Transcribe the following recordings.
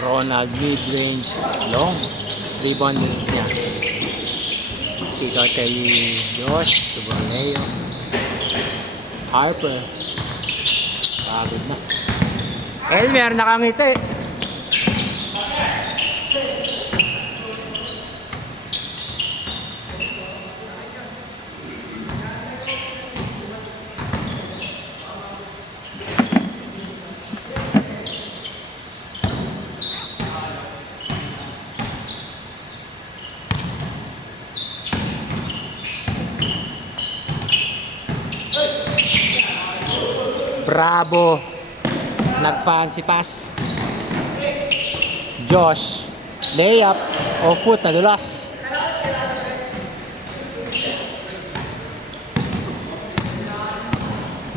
Ronald mid-range long. Rebound niya. Pick out kay Josh. Tuborneo. Harper. Pagod na. Elmer nakangiti. Bravo. Nag-fancy pass. Josh. Layup. O foot. Nadulas.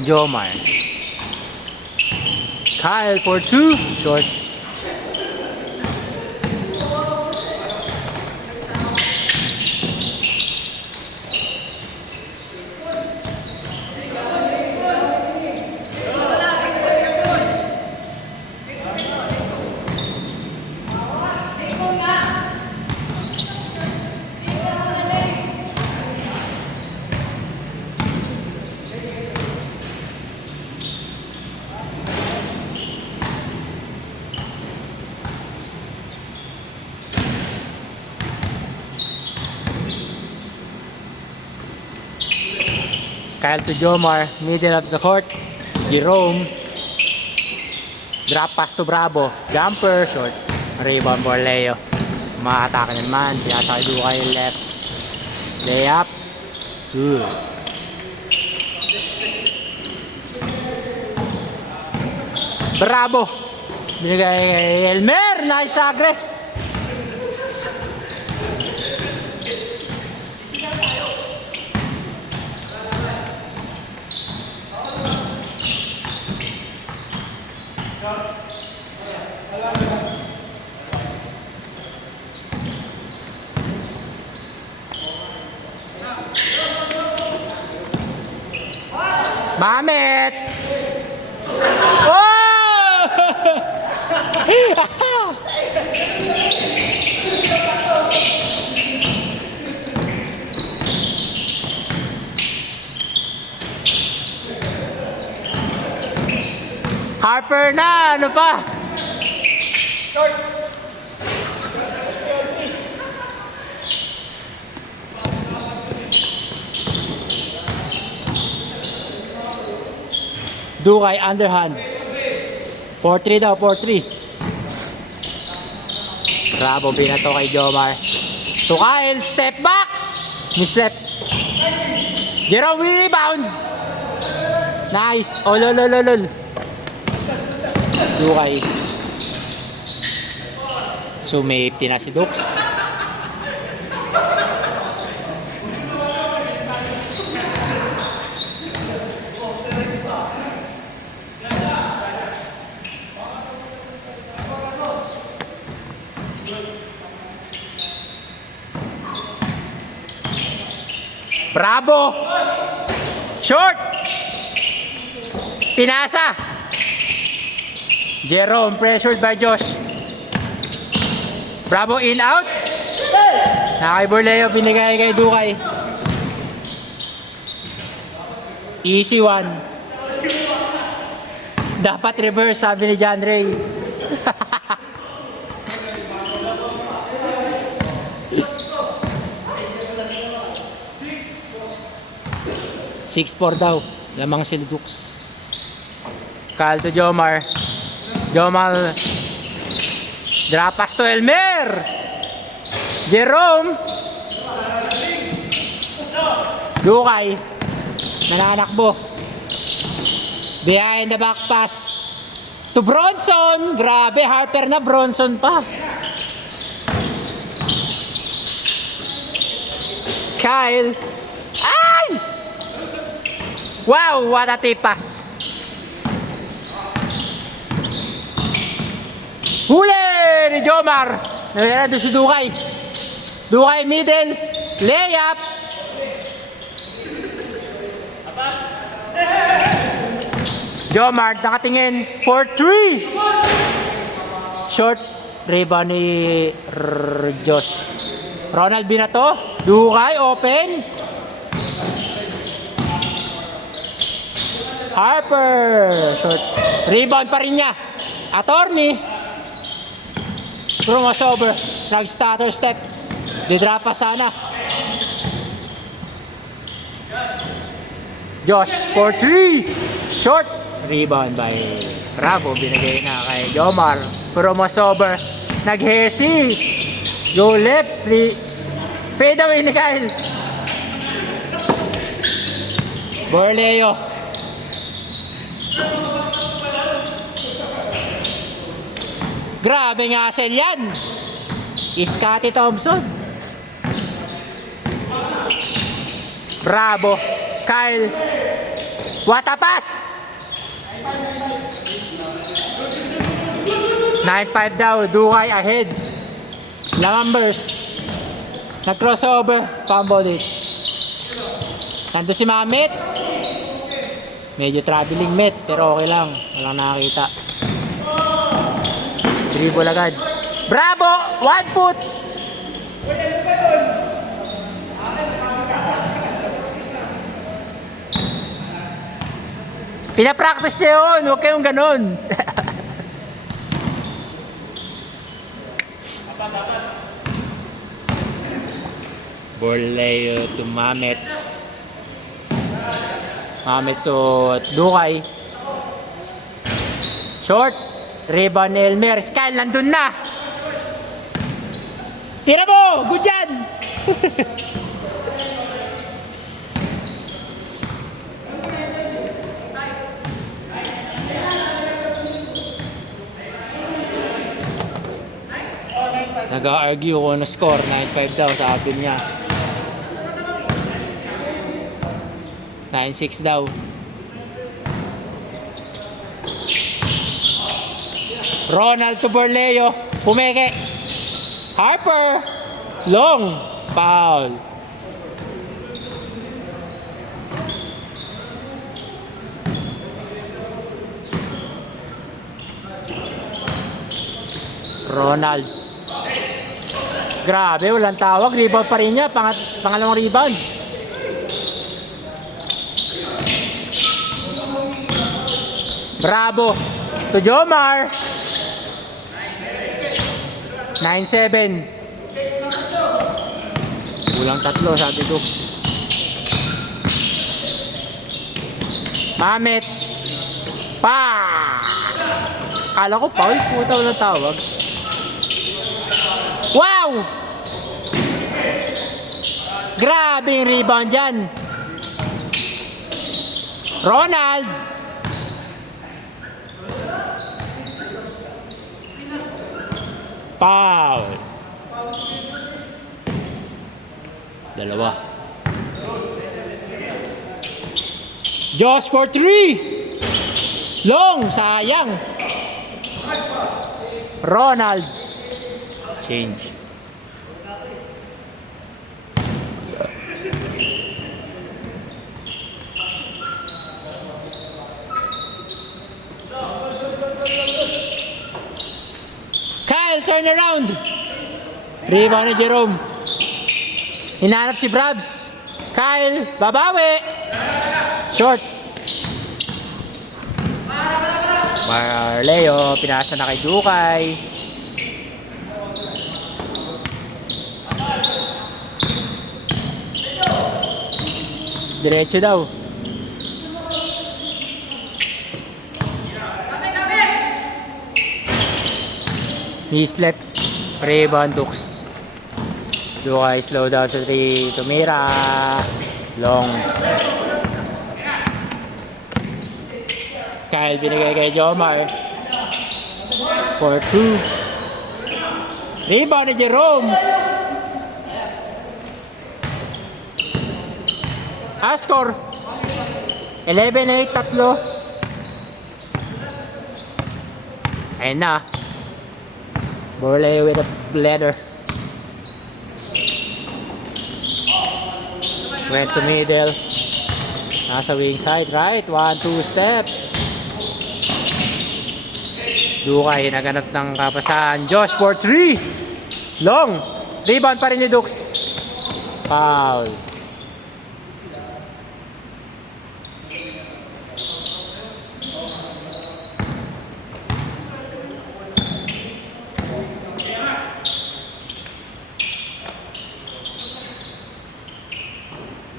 Jomar. Kyle for 2. Short. Kyle to Jomar, middle of the court. Jerome. Drop pass to Bravo. Jumper, short. Rebound for Leo. Makatake na naman. Pinasa kay Duka yung left. Layup. Good. Bravo. Binigay kay Elmer. Nice agre. Mamit! Oh! Harper na! Ano pa? Dukay underhand. 4-3 daw, 4-3. Bravo, binato kay Jomar. To Kyle, step back. Mislep. Jerome, rebound. Nice. Oh, lol. Dukay. Sumipti na si Dux. Bravo! Short! Pinasa! Jerome, pressured by Josh. Bravo, in out. Nakay Borleo, binigay kay Dukay. Easy one. Dapat reverse, sabi ni John Ray. 6-4 daw. Lamang si Dux. Kyle to Jomar. Jomar. Drop pass to Elmer. Jerome. Dukay. Nananakbo. Behind the back pass. To Bronson. Grabe, Harper na, Bronson pa. Kyle. Ay! Wow, what a tip pass. Huli ni Jomar. Nawala doon si Dukay. Dukay middle. Layup. Jomar nakatingin for 3. Short. Rebound ni Josh. Ronald Binato. Dukay, open. Harper. Short. Rebound pa rin niya. Attorney. Crossover. Nag-stutter step. Didrap pa sana. Josh for 3. Short. Rebound by Bravo. Binigay na kay Jomar. Crossover. Nag-hesi. Go left. Fade away ni Kyle. Borleo. Grabe nga sel yan. Scotty Thompson. Bravo. Kyle. What a pass. 9-5 daw. Dukay ahead. Numbers. Nag-crossover. Fumble it. Nandun si Mamet. Medyo traveling met. Pero okay lang. Walang nakakita. Dribble agad. Bravo! 1 foot! Pinapractice niya yun. Huwag kayong ganun. Borleo to Mamets. Mamets to Dukay. Short. Rebound ni Elmer. Kyle, nandun na. Tira mo! Good yan! Nag-argue ko na score. 9-5 daw, sabi niya. 9-6 daw. Ronald to Borleo. Pumeke. Harper. Long. Foul. Ronald. Grabe, walang tawag. Rebound pa rin niya. Pangalawang rebound. Bravo. To Jomar. 9-7. Kulang 3, sabi ko. Mamets. Pa! Kala ko foul. Puta, walang tawag. Wow! Grabe yung rebound dyan. Ronald. Foul. Dalawa. Josh for 3. Long. Sayang. Ronald. Change. Kyle, turn around. Rebound ni Jerome. Hinanap si Brabs. Kyle, babawi. Short. Borleo, pinasa na kay Dukay. Diretso daw. Mislep. Rebound Dukes. Dukay slow down sa 3. Tumira. Long. Kyle binigay kay Jomar. For 2. Rebound ni Jerome. Score 11-8, 3. Ayun na. Borleo with a leather. Went to middle. Nasa wing side right. 1-2 step. Dukay, naganap ng kapasahan. Josh for 3. Long. Rebound pa rin ni Dukes. Foul.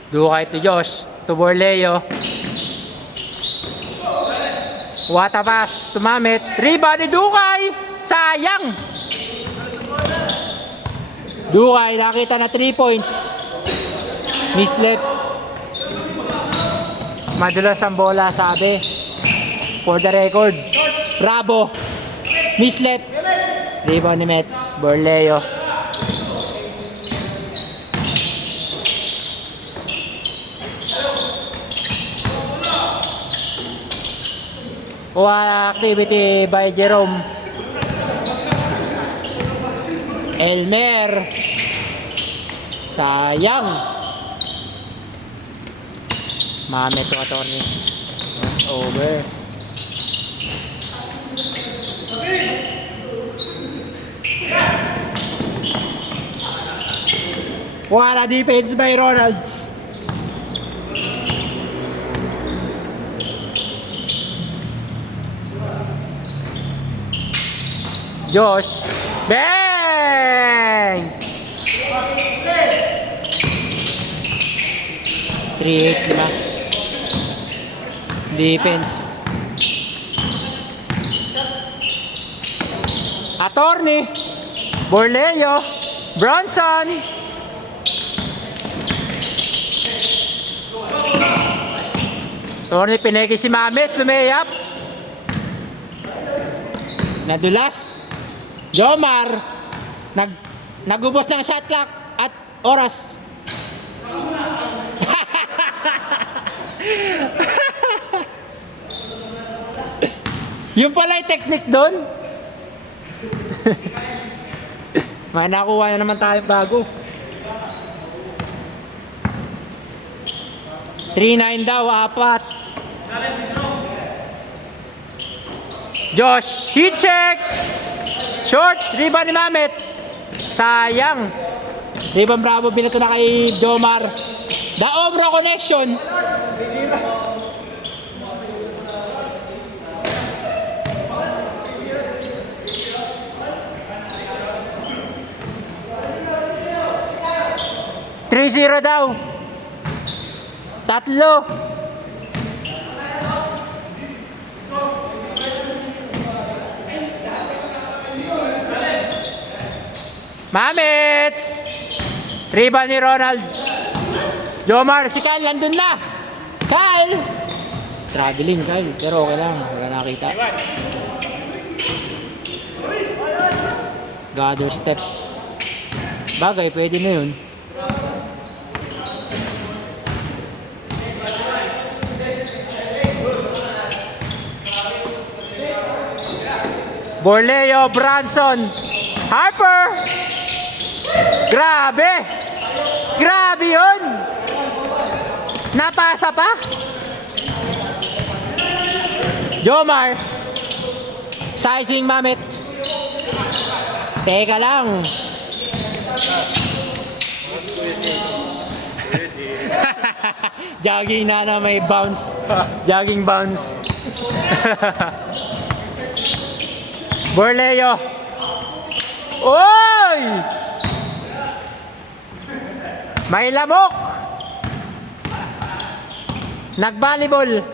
Dukay to Josh. To Borleo. What a pass. Tumamit. Rebound ni Dukay. Sayang. Dukay nakita na 3 points. Mislip. Madulas ang bola, sabi. For the record. Bravo. Mislip. Rebound ni Mets. Borleo. Activity by Jerome. Elmer. Sayang. Mamet to attorney. That's over. What a defense by Ronald. Josh. Bang! 3-8, diba? Defense. Attorney. Borleo. Bronson. Attorney, pineki si Mames. Lumayap. Nadulas. Jomar. Nagubos ng shot clock at oras. Yung pala yung technique doon. May nakuha na naman tayo bago. 3-9 daw, 4. Josh, heat check. Short, rebound ni Mamet. Sayang. Rebound Bravo, binato na kay Jomar. The Obra connection. Three-0 daw. 3. Mamets! Rebound ni Ronald. Jomar, si Kyle nandun na. Kyle! Traveling Kyle, pero okay lang. Wala nakita. Gather step. Bagay, pwede na yun. Borleo, Branson, Harper. Grabe! Grabe yun! Napasa pa? Jomar. Sizing Mamet. Teka lang. Jogging na may bounce. Jogging bounce. Borleo. Oy! May lamok. Nag-volleyball.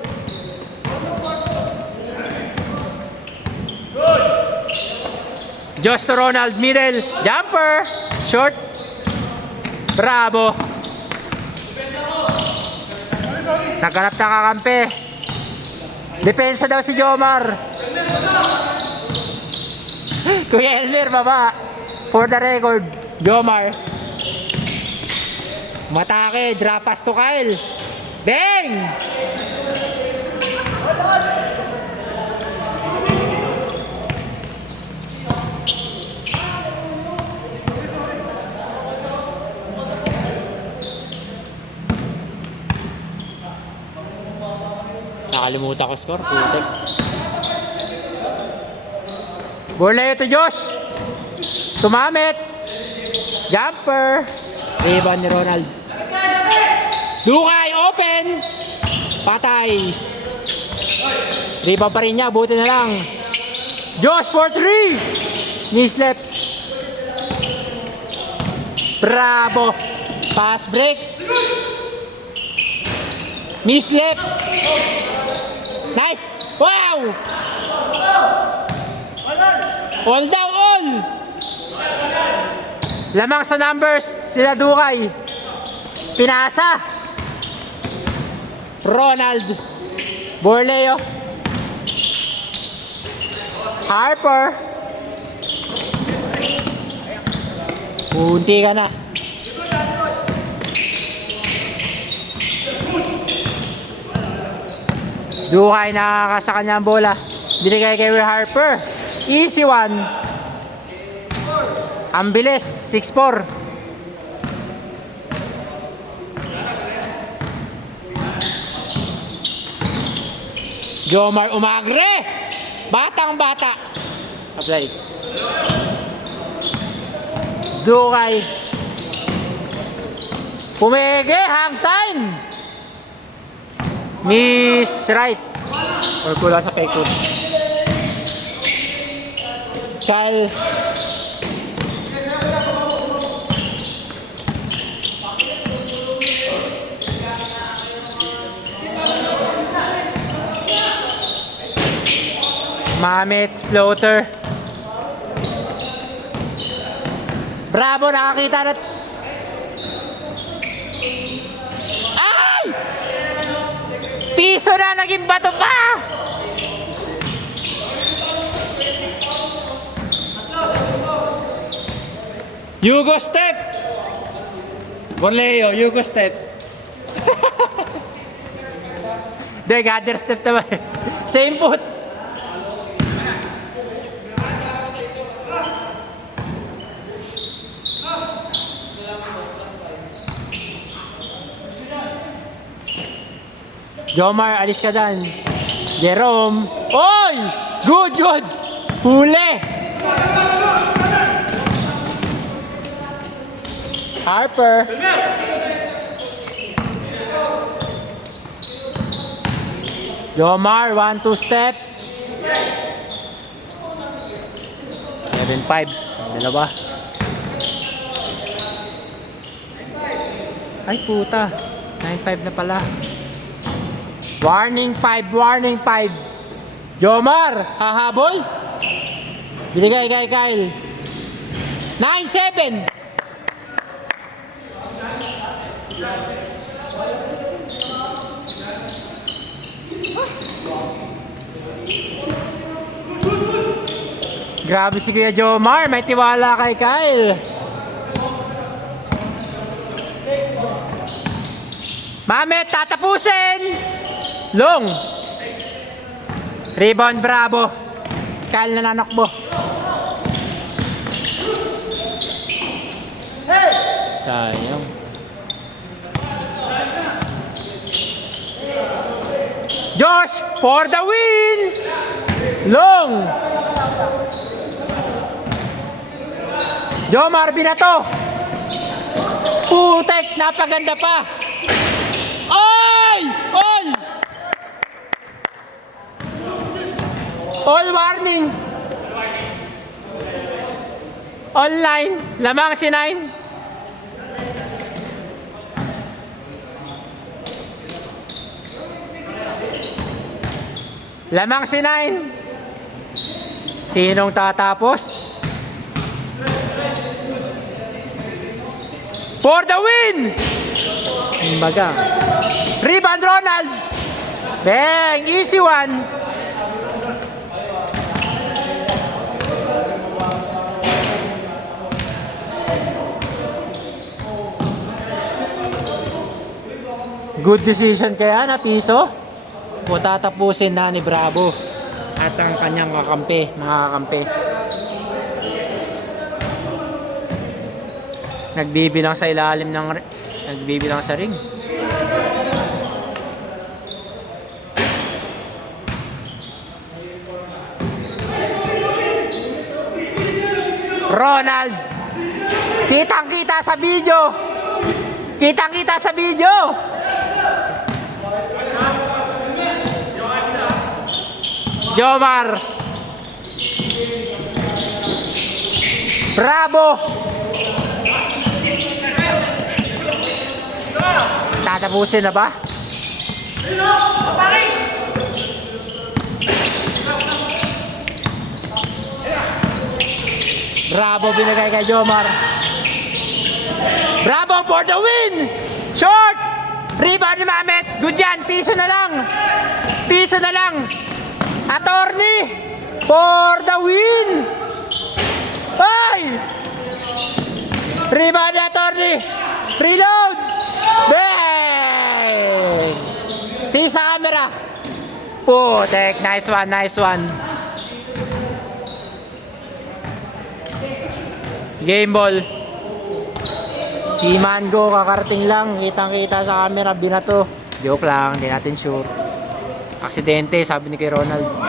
Josh to Ronald, middle. Jumper. Short. Bravo. Naghanap na kakampi. Depensa daw si Jomar. Kuya Elmer, baba. For the record, Jomar. Matake, drop pass to Kyle. Bang! Nakalimutan ko score, putik. Borleo to Josh. Tumamit. Jumper. Rebound ni Ronald. Dukay, open. Patay. Rebound pa rin niya, buti na lang. Josh for 3. Mislep. Bravo. Pass break. Mislep. Nice. Wow. All daw, all. Lamang sa numbers sila Dukay. Pinasa. Ronald. Borleo. Harper. Punti ka na. Dukay nakakasa kanya ang bola. Binigay kay Harper. Easy one. Ang bilis. 6-4. Jomar umagre. Batang bata. Apply. Dukay. Pumege. Hang time. Miss right. Or kulang sa fake hook. Kyle. Mamet's floater. Bravo, nakakita na. Ay! Piso na, naging bato pa! Yugo step! Borleo, Yugo step. De, gather step naman. Same foot. Jomar, alis ka dyan. Jerome. Oy! Good, good! Huli! Harper. Jomar, 1-2 step. 11-5. Dalawa. Ay puta. 9-5 na pala. Warning 5, warning 5. Jomar, hahabol. Binigay kay Kyle. 9-7. Grabe si Kuya Jomar, may tiwala kay Kyle. Mamet, tatapusin! Long! Rebound, Bravo. Kyle nananakbo. Sayang. Josh, for the win! Long! Jomar, binato! Putek, napaganda pa! Oy! All! All warning! Online, lamang si 9. Lamang si 9. Sinong tatapos? For the win! Magang. Rebound, Ronald! Bang! Easy one! Good decision kaya na piso. O tatapusin na ni Bravo at ang kanyang kakampi, mga kakampi. Nagbibilang sa ilalim ng nagbibilang sa ring. Ronald. Kitang-kita sa video. Kitang-kita sa video. Jomar. Bravo. Tatapusin na ba? Bravo binigay kay Jomar. Bravo for the win! Short! Rebound ni Mamet. Good yan. Piso na lang. Piso na lang. Attorney for the win! Ay! Rebound ni Attorney. Reload! Bang! Pisa camera. Putek. Nice one, nice one. Game ball. Si Mango kakarating lang, kitang-kita sa camera, binato. Joke lang, hindi natin sure. Aksidente, sabi ni kay Ronald.